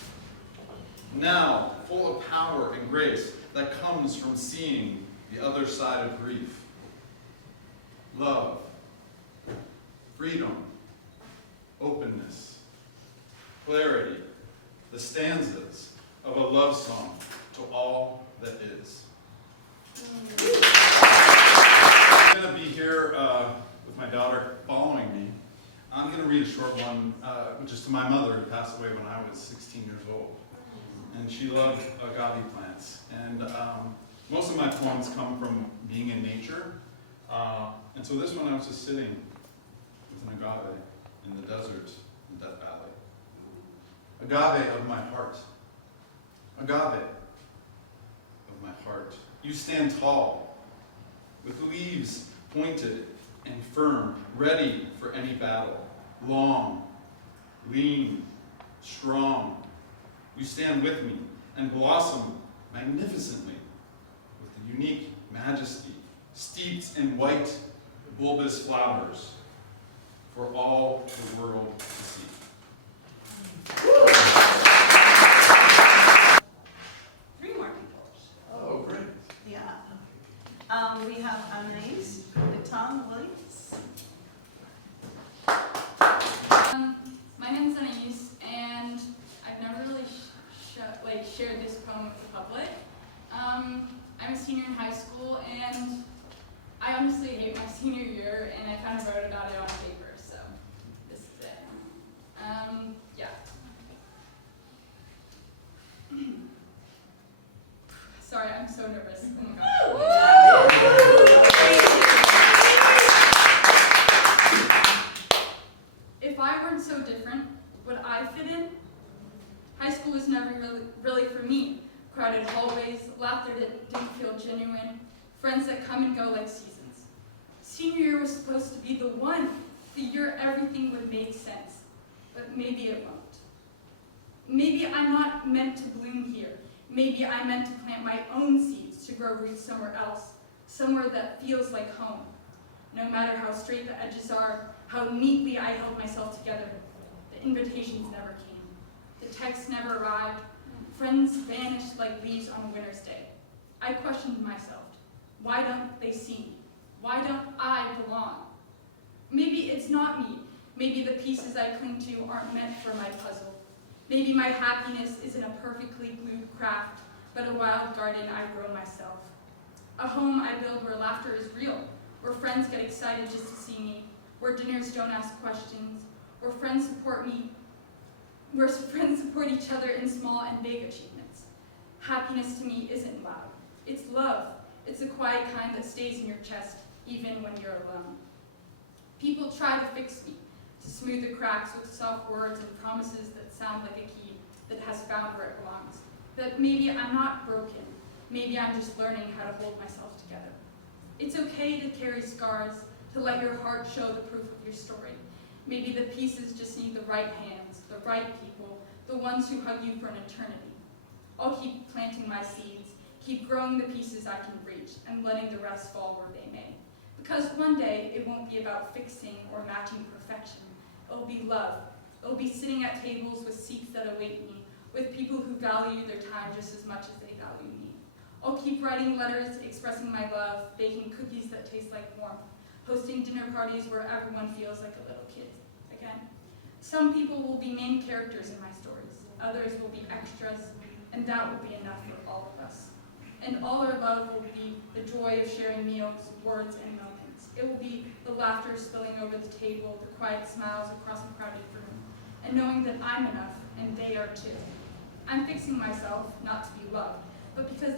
Now, full of power and grace that comes from seeing the other side of grief. Love, freedom, openness, clarity, the stanzas of a love song to all that is. I'm going to be here with my daughter following me. I'm going to read a short one, which is to my mother, who passed away when I was 16 years old. And she loved agave plants. And most of my poems come from being in nature. And so this one, I was just sitting with an agave in the desert in Death Valley. Agave of my heart. Agave of my heart. You stand tall, with leaves pointed and firm, ready for any battle. Long, lean, strong. You stand with me and blossom magnificently with the unique majesty, steeped in white bulbous flowers for all the world to see. Three more people. Oh, great. Yeah. We have Anais Litan Williams. My name's Anais, and I've never really shared this poem with the public. I'm a senior in high school, and I honestly hate my senior year, and I kind of wrote about it on paper, so this is it. Yeah. Sorry, I'm so nervous. Oh my god. If I weren't so different, would I fit in? High school was never really for me. Crowded hallways, laughter that didn't feel genuine, friends that come and go like seasons. Senior year was supposed to be the year everything would make sense, but maybe it won't. Maybe I'm not meant to bloom here. Maybe I'm meant to plant my own seeds to grow roots somewhere else, somewhere that feels like home. No matter how straight the edges are, how neatly I held myself together, the invitations never came. The texts never arrived. Friends vanished like leaves on a winter's day. I questioned myself. Why don't they see me? Why don't I belong? Maybe it's not me. Maybe the pieces I cling to aren't meant for my puzzle. Maybe my happiness isn't a perfectly glued craft, but a wild garden I grow myself. A home I build where laughter is real, where friends get excited just to see me, where dinners don't ask questions, where friends support me, where friends support each other in small and big achievements. Happiness to me isn't loud. It's love. It's the quiet kind that stays in your chest, even when you're alone. People try to fix me, to smooth the cracks with soft words and promises that sound like a key that has found where it belongs. But maybe I'm not broken. Maybe I'm just learning how to hold myself together. It's okay to carry scars, to let your heart show the proof of your story. Maybe the pieces just need the right hands, the right people, the ones who hug you for an eternity. I'll keep planting my seeds, keep growing the pieces I can reach, and letting the rest fall where they may. Because one day, it won't be about fixing or matching perfection. It'll be love. It'll be sitting at tables with seats that await me, with people who value their time just as much as they value me. I'll keep writing letters, expressing my love, baking cookies that taste like warmth, hosting dinner parties where everyone feels like a little kid again. Some people will be main characters in my stories, others will be extras, and that will be enough for all of us. And all our love will be the joy of sharing meals, words, and moments. It will be the laughter spilling over the table, the quiet smiles across a crowded room, and knowing that I'm enough, and they are too. I'm fixing myself, not to be loved, but because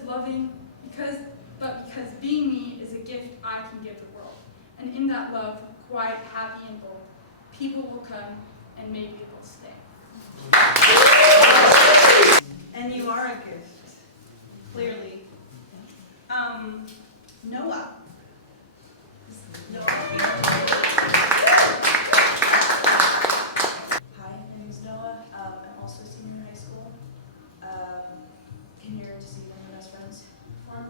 being me is a gift I can give the world. And in that love, quiet, happy, and bold, people will come, and maybe they'll stay. And you are a gift, clearly. Noah. Hi, my name is Noah. I'm also a senior in high school. Came here to see one of my best friends perform.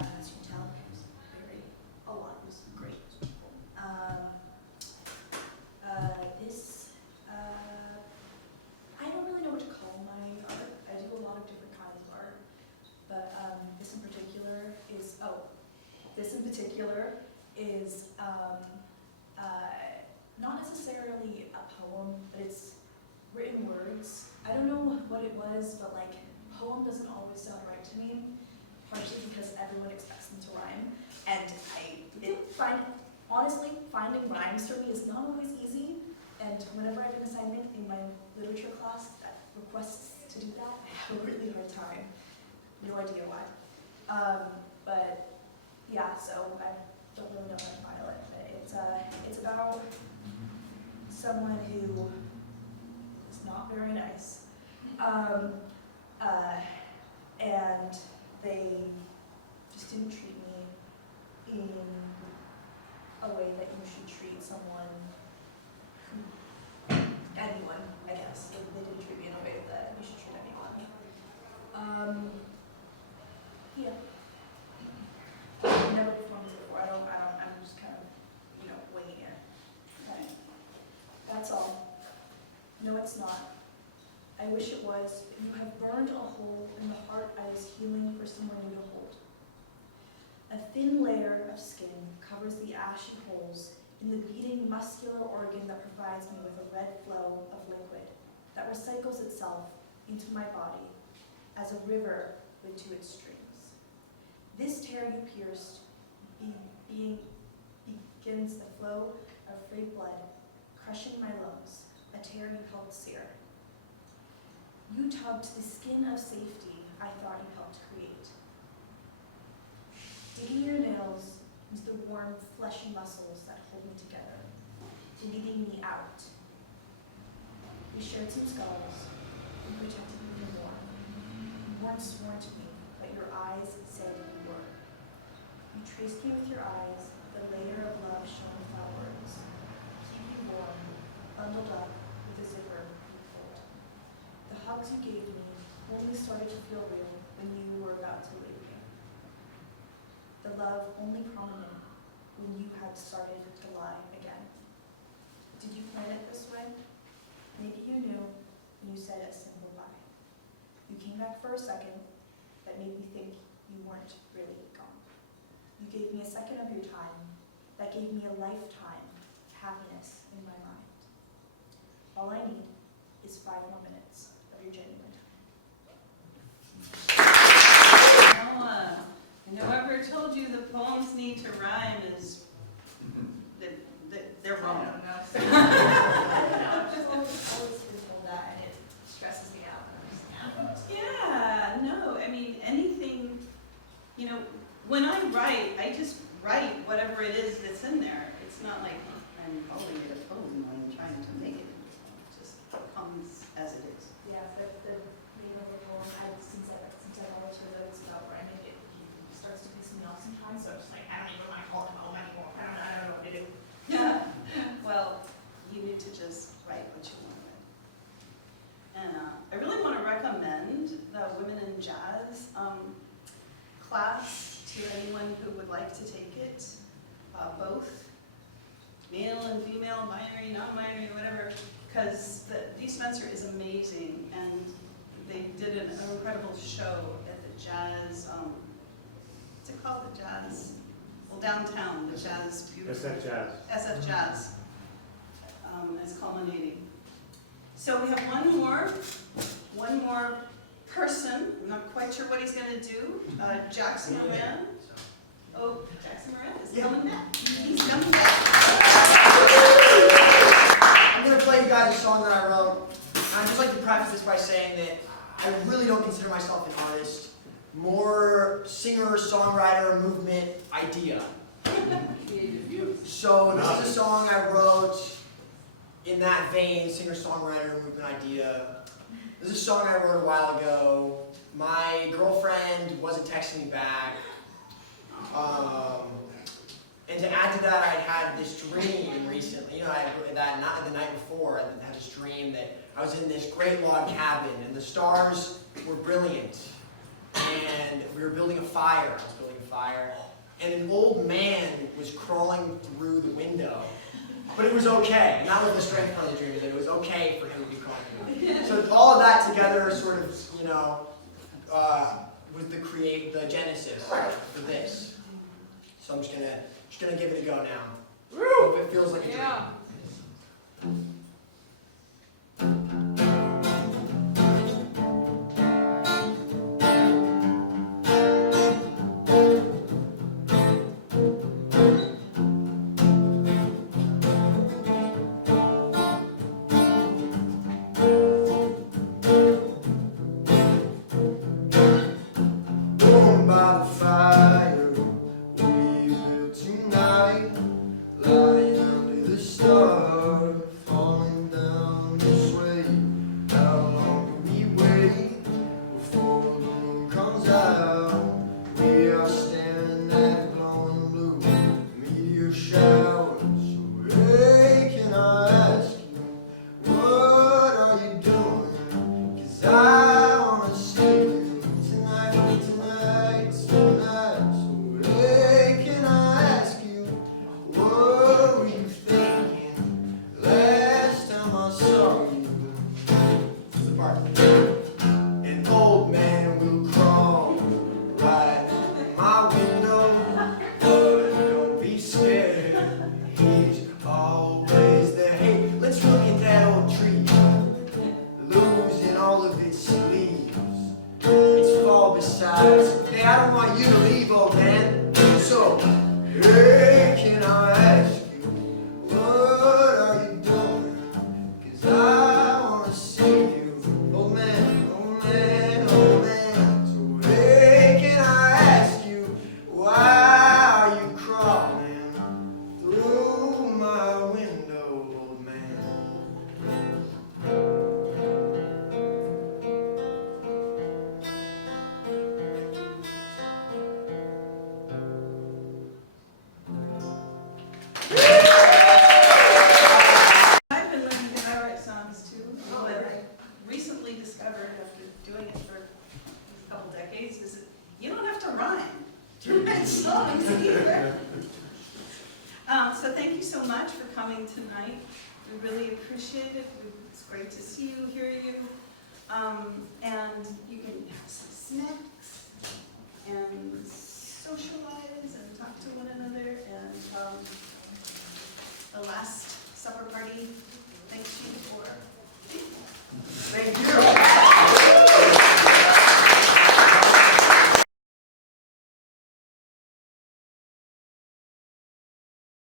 As you can tell, it was a lot. It was great. I don't really know what to call my art. I do a lot of different kinds of art, but this in particular is not necessarily a poem, but it's written words. I don't know what it was, but like poem doesn't always sound right to me, partially because everyone expects them to rhyme, and honestly, finding rhymes for me is not always easy. And whenever I have an assignment in my literature class that requests to do that, I have a really hard time. No idea why. But yeah, so I don't really know how to file it, but it's about someone who is not very nice. And they just didn't treat me in a way that you should treat anyone, I guess. They didn't treat me in a way that you should treat anyone. Yeah. I've never performed this before. I'm just kind of, winging it. Okay. That's all. No, it's not. I wish it was, but you have burned a hole in the heart I was healing for someone new to hold. A thin layer of skin covers the ashy holes in the beating muscular organ that provides me with a red flow of liquid that recycles itself into my body as a river into its streams. This tear you pierced begins the flow of free blood, crushing my lungs, a tear you helped sear. You tugged the skin of safety I thought you helped create. Digging your nails into the warm, fleshy muscles that hold me together, bleeding me out. We shared some scars, you protected me more. You weren't sworn to me, but your eyes said you were. You traced me with your eyes, the layer of love shown without words. Keep you warm, bundled up with a zipper you pulled. The hugs you gave me only started to feel real when you were about to leave me. The love only prominent when you had started to lie again. Did you plan it this way? Maybe you knew when you said a simple lie. You came back for a second that made me think you weren't really gone. You gave me a second of your time that gave me a lifetime of happiness in my mind. All I need is 5 more minutes of your genuine time. Noah, whoever told you the poems need to rhyme is, they're wrong. I don't know. I've just always been told that, and it stresses me out. Yeah, no, I mean, anything, when I write, I just write whatever it is that's in there. It's not like I'm calling it a poem, I'm trying to make it into a poem. It just comes as it is. Yeah, the name of the poem, since I got to the notes about writing it, it starts to piss me off sometimes, so I'm just like, I don't even want to call it a poem anymore. I don't know what to do. Yeah, well, both, male and female, binary, non-binary, whatever, because Dee Spencer is amazing, and they did an incredible show at the Jazz, what's it called, the Jazz? Well, downtown, the Jazz, beautiful. SF Jazz. SF Jazz. It's culminating. So we have one more person. I'm not quite sure what he's going to do. Jackson Moran. Oh, Jackson Moran is coming back. He's coming back. I'm going to play you guys a song that I wrote. I'd just like to preface this by saying that I really don't consider myself an artist. More singer, songwriter, movement, idea. So this is a song I wrote in that vein, singer, songwriter, movement, idea. This is a song I wrote a while ago. My girlfriend wasn't texting me back. And to add to that, I'd had this dream recently. You know, the night before, I had this dream that I was in this great log cabin, and the stars were brilliant. And we were building a fire. I was building a fire. And an old man was crawling through the window. But it was okay. And that was the strength part of the dream, that it was okay for him to be crawling through. So all of that together sort of, you know, was the genesis for this. So I'm just gonna give it a go now. Hope it feels like a dream. So thank you so much for coming tonight. We really appreciate it. It's great to see you, hear you. And